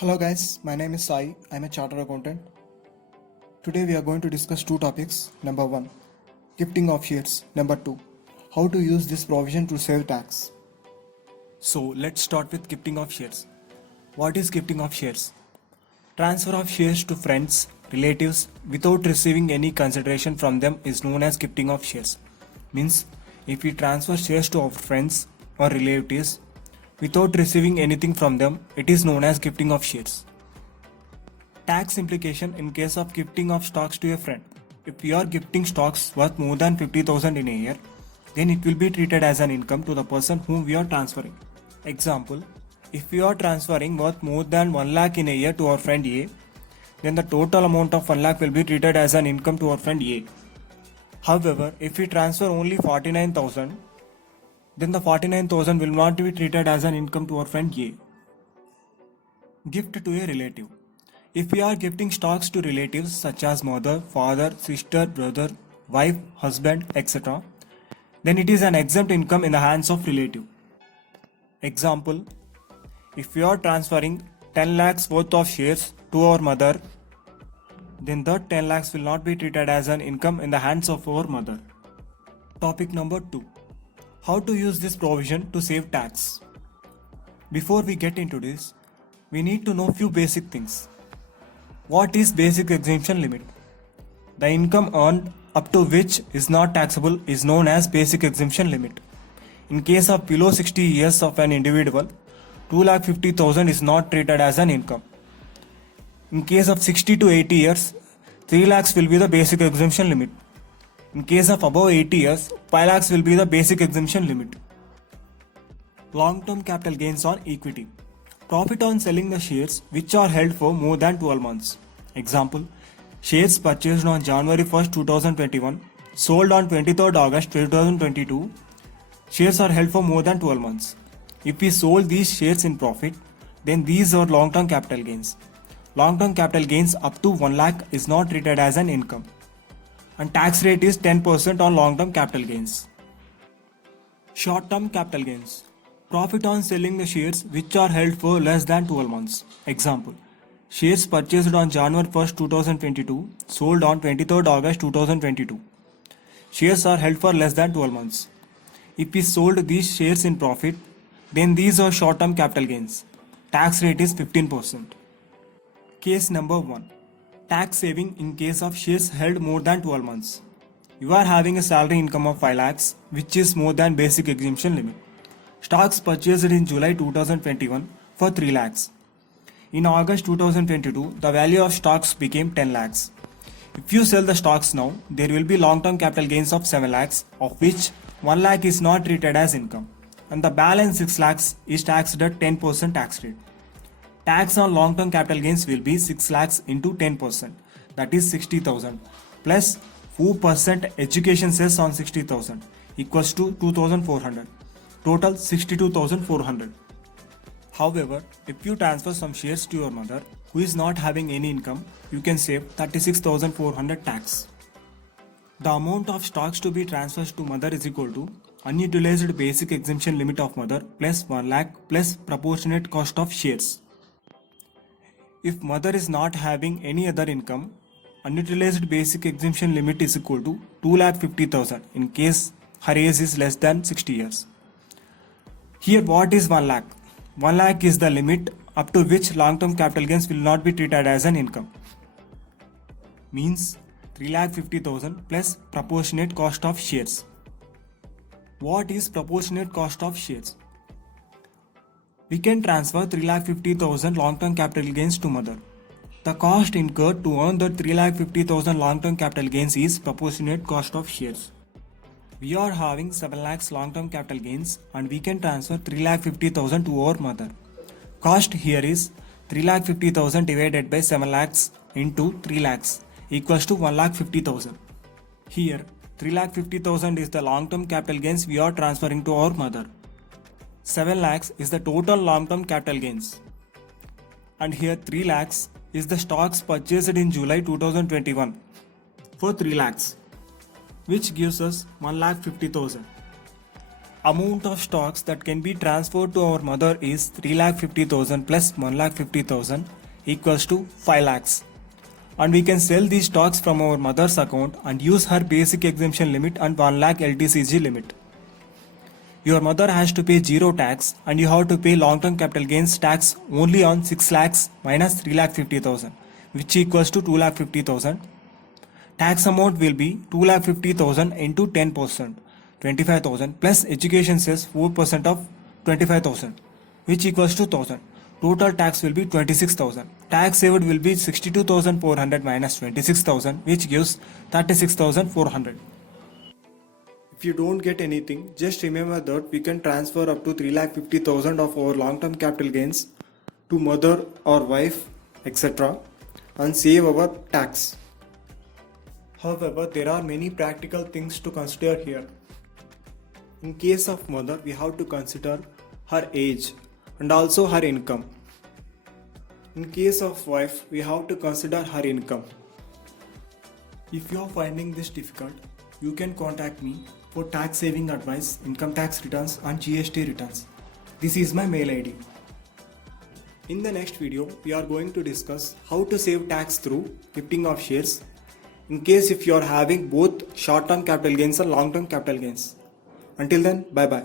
Hello guys, my name is Sai. I'm a chartered accountant. Today we are going to discuss two topics. Number 1, gifting of shares. Number 2, how to use this provision to save tax. So let's start with gifting of shares. What is gifting of shares? Transfer of shares to friends, relatives without receiving any consideration from them is known as gifting of shares. Means if we transfer shares to our friends or relatives without receiving anything from them, it is known as gifting of shares. Tax implication in case of gifting of stocks to a friend. If we are gifting stocks worth more than 50,000 in a year, then it will be treated as an income to the person whom we are transferring. Example, if we are transferring worth more than 1 lakh in a year to our friend A, then the total amount of 1 lakh will be treated as an income to our friend A. However, if we transfer only 49,000, then the 49,000 will not be treated as an income to our friend A. Gift to a relative. If we are gifting stocks to relatives such as mother, father, sister, brother, wife, husband, etc., then it is an exempt income in the hands of relative. Example, if we are transferring 10 lakhs worth of shares to our mother, then that 10 lakhs will not be treated as an income in the hands of our mother. Topic number 2. How to use this provision to save tax. Before we get into this, we need to know few basic things. What is basic exemption limit? The income earned up to which is not taxable is known as basic exemption limit. In case of below 60 years of an individual, 2,50,000 is not treated as an income. In case of 60 to 80 years, 3 lakhs will be the basic exemption limit. In case of above 80 years, 5 lakhs will be the basic exemption limit. Long-term capital gains on equity. Profit on selling the shares which are held for more than 12 months. Example, shares purchased on January 1st, 2021, sold on 23rd August 2022. Shares are held for more than 12 months. If we sold these shares in profit, then these are long-term capital gains. Long-term capital gains up to 1 lakh is not treated as an income. And tax rate is 10% on long-term capital gains. Short-term capital gains. Profit on selling the shares which are held for less than 12 months. Example, shares purchased on January 1st, 2022, sold on 23rd August 2022. Shares are held for less than 12 months. If we sold these shares in profit, then these are short-term capital gains. Tax rate is 15%. Case number 1. Tax saving in case of shares held more than 12 months. You are having a salary income of 5 lakhs, which is more than basic exemption limit. Stocks purchased in July 2021 for 3 lakhs. In August 2022, the value of stocks became 10 lakhs. If you sell the stocks now, there will be long-term capital gains of 7 lakhs, of which 1 lakh is not treated as income, and the balance 6 lakhs is taxed at 10% tax rate. Tax on long-term capital gains will be 6 lakhs into 10%, that is 60,000, plus 4% education cess on 60,000 equals to 2,400. Total 62,400. However, if you transfer some shares to your mother who is not having any income, you can save 36,400 tax. The amount of stocks to be transferred to mother is equal to unutilized basic exemption limit of mother plus 1 lakh plus proportionate cost of shares. If mother is not having any other income, unutilized basic exemption limit is equal to 2,50,000 in case her age is less than 60 years. Here what is 1 lakh? 1 lakh is the limit up to which long-term capital gains will not be treated as an income. Means 3,50,000 plus proportionate cost of shares. What is proportionate cost of shares? We can transfer 3,50,000 long-term capital gains to mother. The cost incurred to earn the 3,50,000 long-term capital gains is proportionate cost of shares. We are having 7 lakhs long-term capital gains and we can transfer 3,50,000 to our mother. Cost here is 3,50,000 divided by 7 lakhs into 3 lakhs equals to 1,50,000. Here 3,50,000 is the long-term capital gains we are transferring to our mother. 7 lakhs is the total long-term capital gains. And here 3 lakhs is the stocks purchased in July 2021 for 3 lakhs, which gives us 1,50,000. amount of stocks that can be transferred to our mother is 3,50,000 plus 1,50,000 equals to 5 lakhs. And we can sell these stocks from our mother's account and use her basic exemption limit and 1 lakh LTCG limit. Your mother has to pay zero tax and you have to pay long-term capital gains tax only on 6 lakhs minus 3,50,000, which equals to 2,50,000. Tax amount will be 2,50,000 into 10%, 25,000 plus education cess 4% of 25,000, which equals to 1,000. Total tax will be 26,000. Tax saved will be 62,400 minus 26,000, which gives 36,400. If you don't get anything, just remember that we can transfer up to 3,50,000 of our long-term capital gains to mother or wife, etc. and save our tax. However, there are many practical things to consider here. In case of mother, we have to consider her age and also her income. In case of wife, we have to consider her income. If you are finding this difficult, you can contact me for tax saving advice, income tax returns and GST returns. This is my mail ID. In the next video, we are going to discuss how to save tax through gifting of shares in case if you are having both short-term capital gains and long-term capital gains. Until then, bye bye.